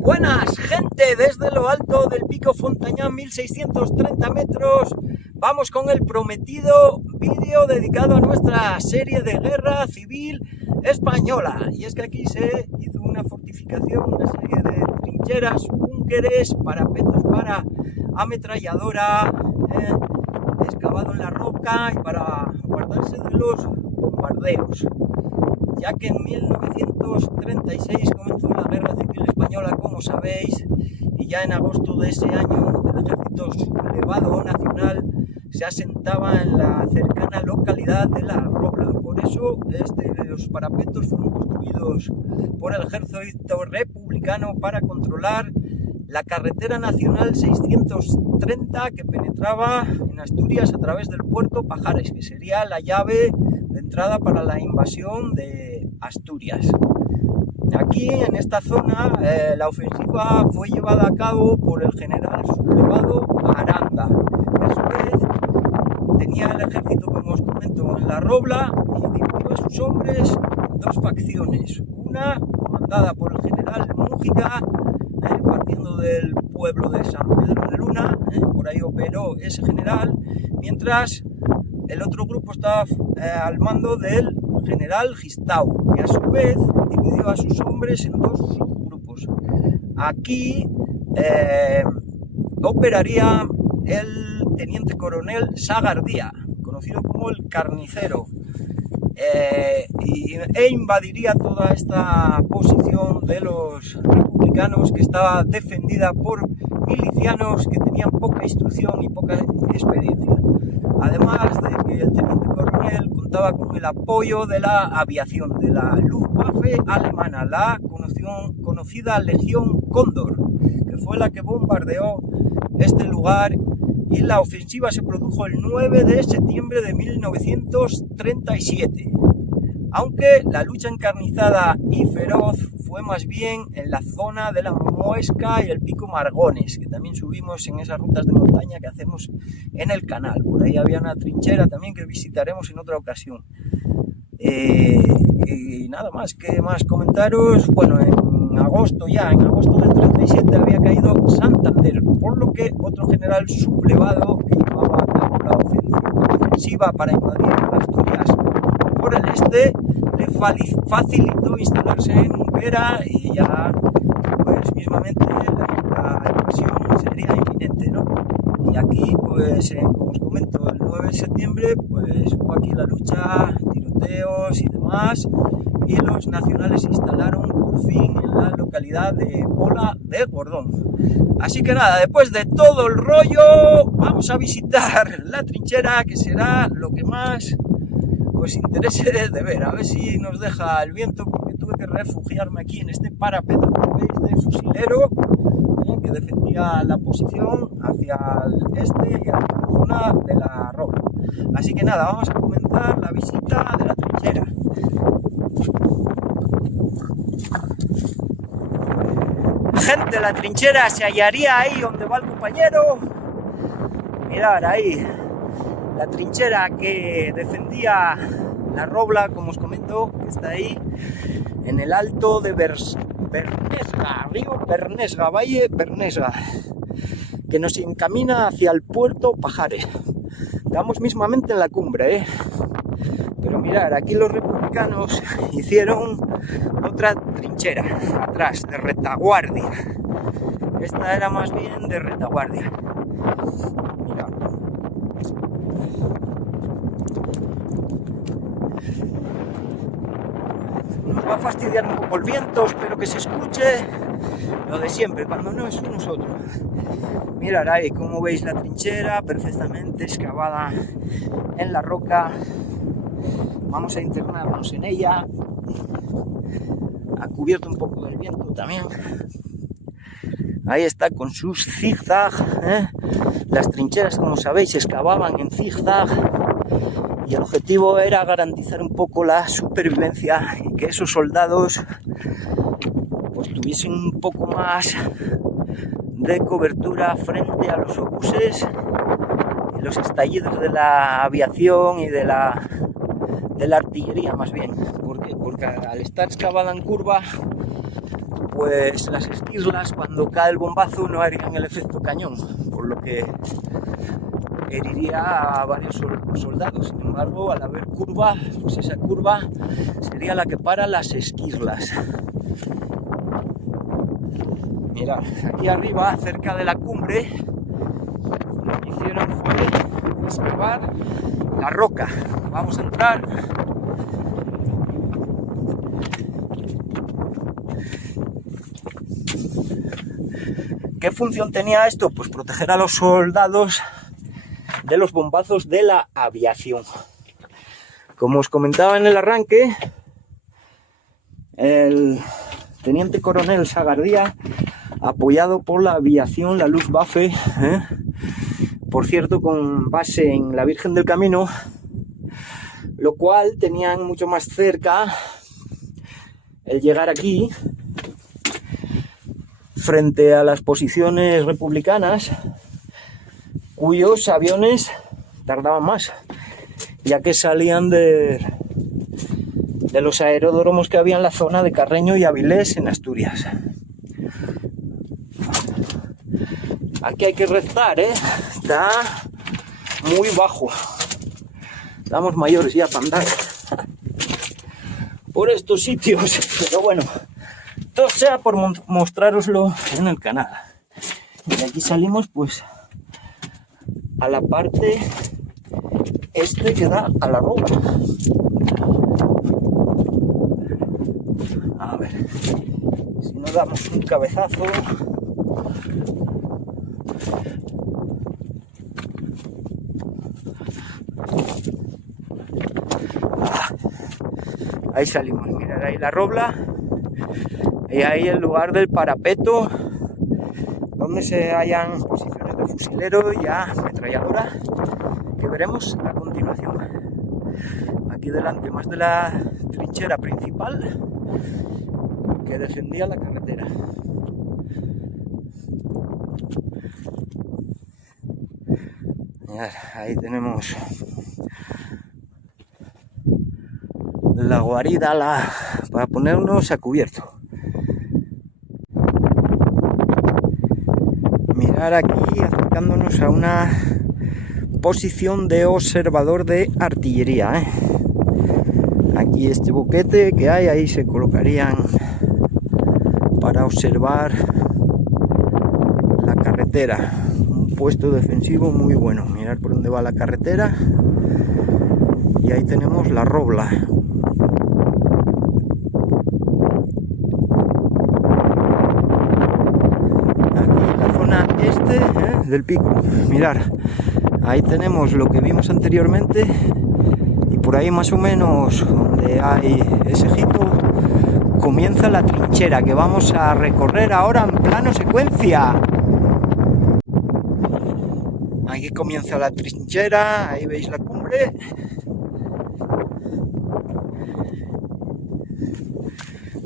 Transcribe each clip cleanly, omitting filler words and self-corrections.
Buenas, gente, desde lo alto del Pico Fontañán, 1630 metros, vamos con el prometido vídeo dedicado a nuestra serie de guerra civil española. Y es que aquí se hizo una fortificación, una serie de trincheras, búnkeres, parapetos para ametralladora, excavado en la roca y para guardarse de los bombardeos, ya que en 1936 comenzó la Guerra Civil Española, como sabéis, y ya en agosto de ese año el ejército sublevado nacional se asentaba en la cercana localidad de La Robla. Por eso los parapetos fueron construidos por el ejército republicano para controlar la carretera nacional 630 que penetraba en Asturias a través del puerto Pajares, que sería la llave de entrada para la invasión de Asturias. Aquí en esta zona la ofensiva fue llevada a cabo por el general sublevado Aranda, que a su vez tenía el ejército, como os comento, en La Robla y dividió a sus hombres en dos facciones, una comandada por el general Mújica, partiendo del pueblo de San Pedro de Luna, por ahí operó ese general, mientras el otro grupo estaba al mando del general Gistau, que a su vez dividió a sus hombres en dos subgrupos. Aquí operaría el teniente coronel Sagardía, conocido como el Carnicero, e invadiría toda esta posición de los republicanos, que estaba defendida por milicianos que tenían poca instrucción y poca experiencia. Además de que el teniente coronel contaba con el apoyo de la aviación, de la Luftwaffe alemana, la conocida Legión Cóndor, que fue la que bombardeó este lugar, y la ofensiva se produjo el 9 de septiembre de 1937. Aunque la lucha encarnizada y feroz fue más bien en la zona de la Muesca y el Pico Margones, que también subimos en esas rutas de montaña que hacemos en el canal. Por ahí había una trinchera también que visitaremos en otra ocasión. Y nada más, ¿qué más comentaros? Bueno, en agosto del 37 había caído Santander, por lo que otro general sublevado que llevaba a cabo la ofensiva para invadir Asturias por el este le facilitó instalarse en Unquera, y ya pues mismamente la invasión sería inminente, ¿no? Y aquí pues como os comento, el 9 de septiembre pues hubo aquí la lucha, tiroteos y demás, y los nacionales se instalaron por fin en la localidad de Pola de Gordón. Así que nada, después de todo el rollo, vamos a visitar la trinchera, que será lo que más os interese de ver. A ver si nos deja el viento, porque tuve que refugiarme aquí en este parapeto que veis de fusilero, que defendía la posición hacia el este y hacia la zona de La Robla. Así que nada, vamos a comenzar la visita de la trinchera. Gente, la trinchera se hallaría ahí donde va el compañero. Mirad ahí, la trinchera que defendía La Robla, como os comento, que está ahí en el alto de Bernesga, río Bernesga, valle Bernesga, que nos encamina hacia el puerto Pajares. Estamos mismamente en la cumbre, pero mirad, aquí los republicanos hicieron otra trinchera atrás, de retaguardia. Esta era más bien de retaguardia. Mirad. Nos va a fastidiar un poco el viento, espero que se escuche lo de siempre, cuando no es unos otros. Mirad ahí, como veis la trinchera perfectamente excavada en la roca. Vamos a internarnos en ella, ha cubierto un poco del viento también. Ahí está con sus zigzag, Las trincheras, como sabéis, se excavaban en zigzag, y el objetivo era garantizar un poco la supervivencia y que esos soldados pues tuviesen un poco más de cobertura frente a los obuses y los estallidos de la aviación y de la artillería, más bien, porque al estar excavada en curva pues las esquirlas cuando cae el bombazo no harían el efecto cañón, por lo que heriría a varios soldados. Sin embargo, al haber curva, pues esa curva sería la que para las esquirlas. Mirad, aquí arriba, cerca de la cumbre, lo que hicieron fue excavar la roca. Vamos a entrar. ¿Qué función tenía esto? Pues proteger a los soldados de los bombazos de la aviación. Como os comentaba en el arranque, el teniente coronel Sagardía, apoyado por la aviación, la Luftwaffe, por cierto con base en la Virgen del Camino, lo cual tenían mucho más cerca el llegar aquí, frente a las posiciones republicanas, cuyos aviones tardaban más, ya que salían de los aeródromos que había en la zona de Carreño y Avilés, en Asturias. Aquí hay que rezar, está muy bajo. Estamos mayores ya para andar por estos sitios, pero bueno, todo sea por mostrároslo en el canal. Y aquí salimos pues a la parte que da a la Robla. A ver, si no damos un cabezazo. Ahí salimos, mirad ahí la Robla. Y ahí el lugar del parapeto, donde se hallan posiciones de fusilero y ametralladora, que veremos a continuación. Aquí delante, más de la trinchera principal que defendía la carretera. Mirad, ahí tenemos la guarida para ponernos a cubierto. Mirar aquí, acercándonos a una posición de observador de artillería. Aquí este boquete que hay, ahí se colocarían para observar la carretera. Un puesto defensivo muy bueno. Mirar por dónde va la carretera. Y ahí tenemos la Robla. Del pico, mirar, ahí tenemos lo que vimos anteriormente y por ahí más o menos donde hay ese jito comienza la trinchera que vamos a recorrer ahora en plano secuencia. Aquí comienza la trinchera, ahí veis la cumbre.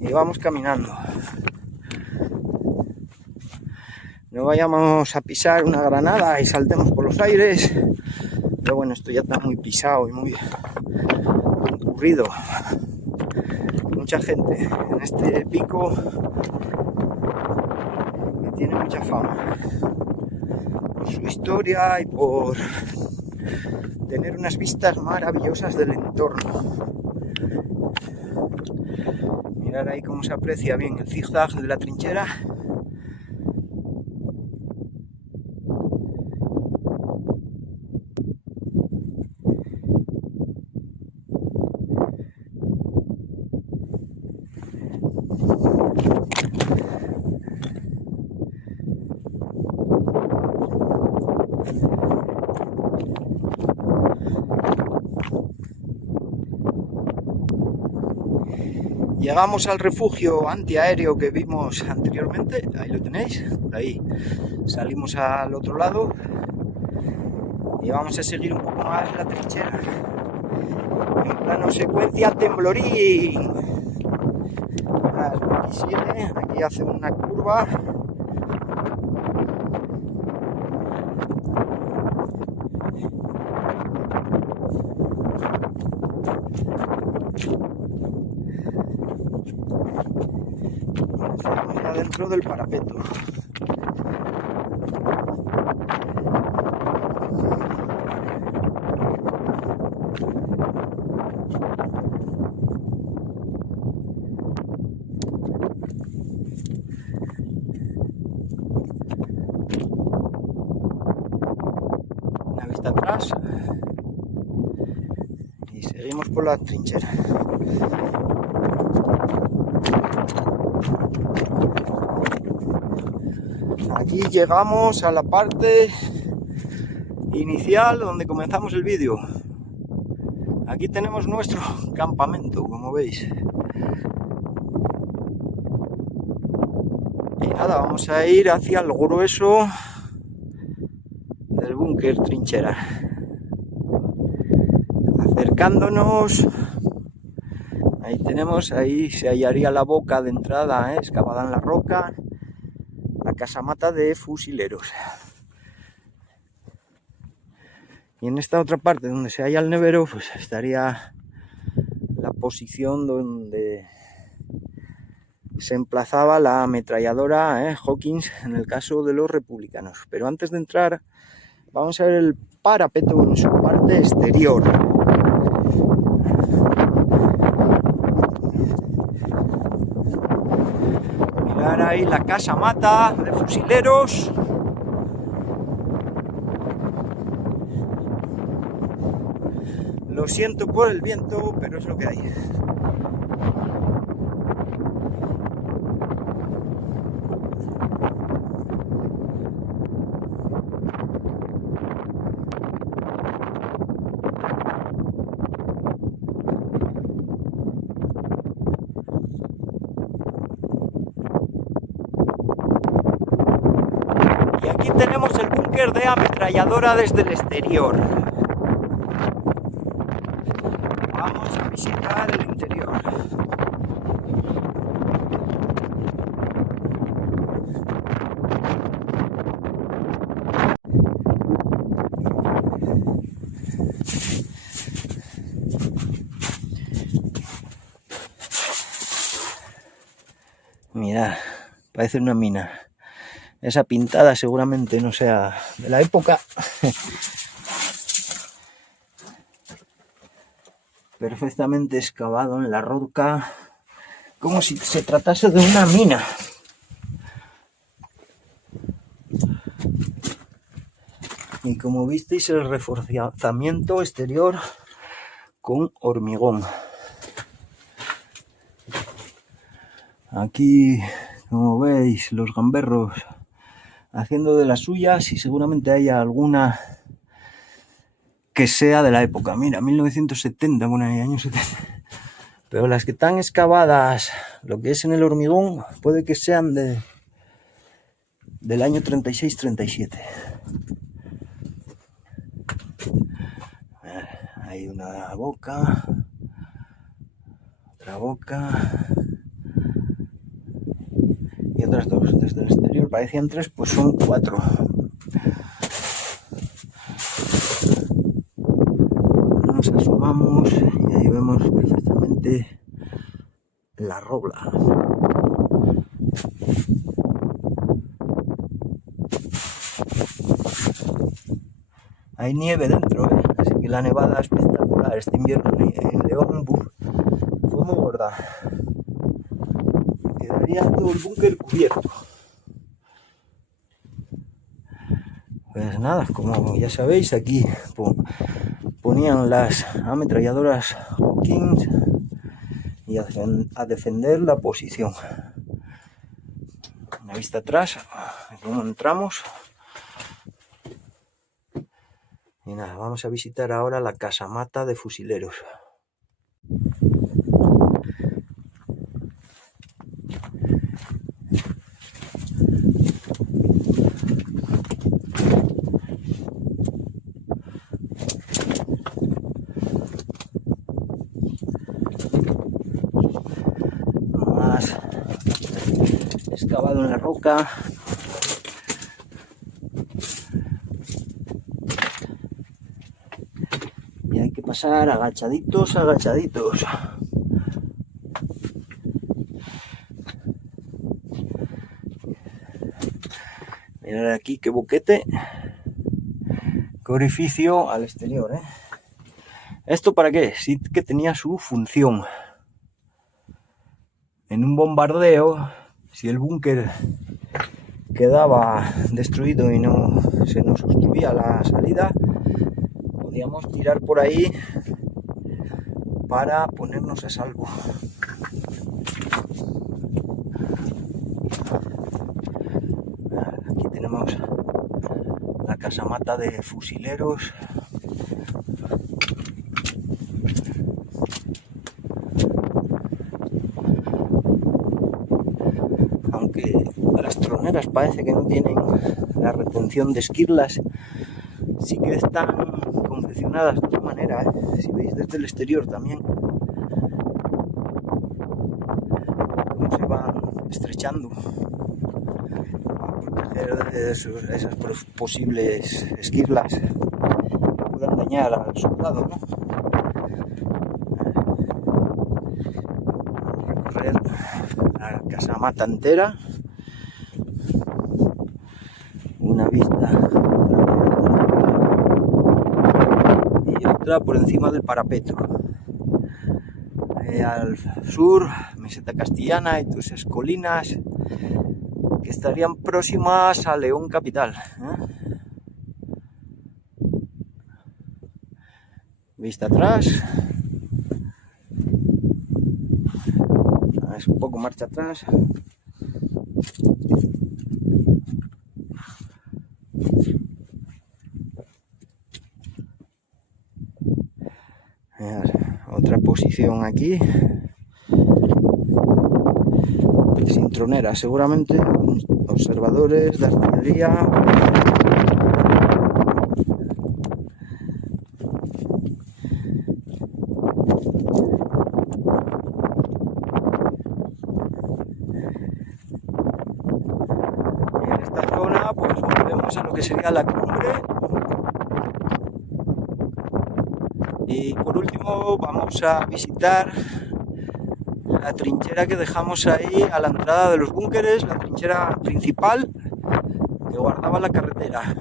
Y vamos caminando. No vayamos a pisar una granada y saltemos por los aires, pero bueno, esto ya está muy pisado y muy concurrido. Mucha gente en este pico que tiene mucha fama por su historia y por tener unas vistas maravillosas del entorno. Mirad ahí cómo se aprecia bien el zigzag de la trinchera. Llegamos al refugio antiaéreo que vimos anteriormente, ahí lo tenéis, por ahí salimos al otro lado y vamos a seguir un poco más la trinchera en plano secuencia temblorín. Aquí sigue, aquí hace una curva. dentro del parapeto. Una vista atrás y seguimos por la trinchera. Aquí llegamos a la parte inicial donde comenzamos el vídeo. Aquí tenemos nuestro campamento, como veis. Y nada, vamos a ir hacia el grueso del búnker trinchera. Acercándonos, ahí tenemos, ahí se hallaría la boca de entrada, excavada en la roca, la casamata de fusileros. Y en esta otra parte donde se halla el nevero, pues estaría la posición donde se emplazaba la ametralladora Hawkins en el caso de los republicanos. Pero antes de entrar, vamos a ver el parapeto en su parte exterior. Mirar ahí la casamata de fusileros. Lo siento por el viento, pero es lo que hay. Y aquí tenemos el búnker de ametralladora desde el exterior. Vamos a visitar el interior. Mirad, parece una mina. Esa pintada seguramente no sea de la época. Perfectamente excavado en la roca, como si se tratase de una mina. Y como visteis, el reforzamiento exterior con hormigón. Aquí, como veis, los gamberros haciendo de las suyas, y seguramente haya alguna que sea de la época. Mira, 1970, bueno, años 70. Pero las que están excavadas, lo que es en el hormigón, puede que sean del año 36-37. Hay una boca, otra boca y otras dos. Desde el exterior parecían tres, pues son cuatro. Nos asomamos y ahí vemos perfectamente la robla. Hay nieve dentro, así que la nevada es espectacular. Este invierno en León fue muy gorda. Quedaría todo el búnker cubierto. Pues nada, como ya sabéis, aquí ponían las ametralladoras Hawkins y a defender la posición. Una vista atrás, cómo entramos. Y nada, vamos a visitar ahora la casamata de fusileros. Más excavado en la roca. Y hay que pasar agachaditos, agachaditos. Mirad aquí qué boquete, qué orificio al exterior, ¿eh? ¿Esto para qué? Sí que tenía su función. En un bombardeo, si el búnker quedaba destruido y no se nos obstruía la salida, podíamos tirar por ahí para ponernos a salvo. Aquí tenemos la casamata de fusileros. Aunque las troneras parece que no tienen la retención de esquirlas, sí que están confeccionadas de otra manera, ¿eh? Si veis desde el exterior también cómo se van estrechando para proteger de esas posibles esquirlas que puedan dañar al soldado, ¿no? Recorrer la casamata entera, una vista y otra por encima del parapeto. Al sur, Meseta Castellana y todas esas colinas que estarían próximas a León capital, ¿eh? Vista atrás, es un poco marcha atrás. Otra posición aquí, sin tronera, seguramente observadores de artillería. Y en esta zona pues volvemos a lo que sería la cumbre. Y por último vamos a visitar la trinchera que dejamos ahí a la entrada de los búnkeres, la trinchera principal que guardaba la carretera.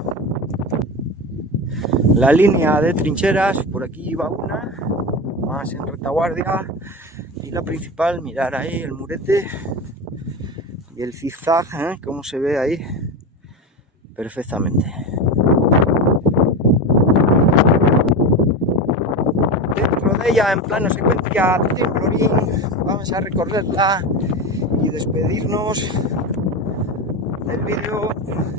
La línea de trincheras, por aquí iba una, más en retaguardia, y la principal, mirar ahí el murete y el zigzag, como se ve ahí perfectamente. Dentro de ella, en plano secuencia Templorín, vamos a recorrerla y despedirnos del vídeo,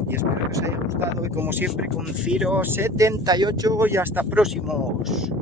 y espero que os haya gustado, y como siempre con Ciro78, y hasta próximos.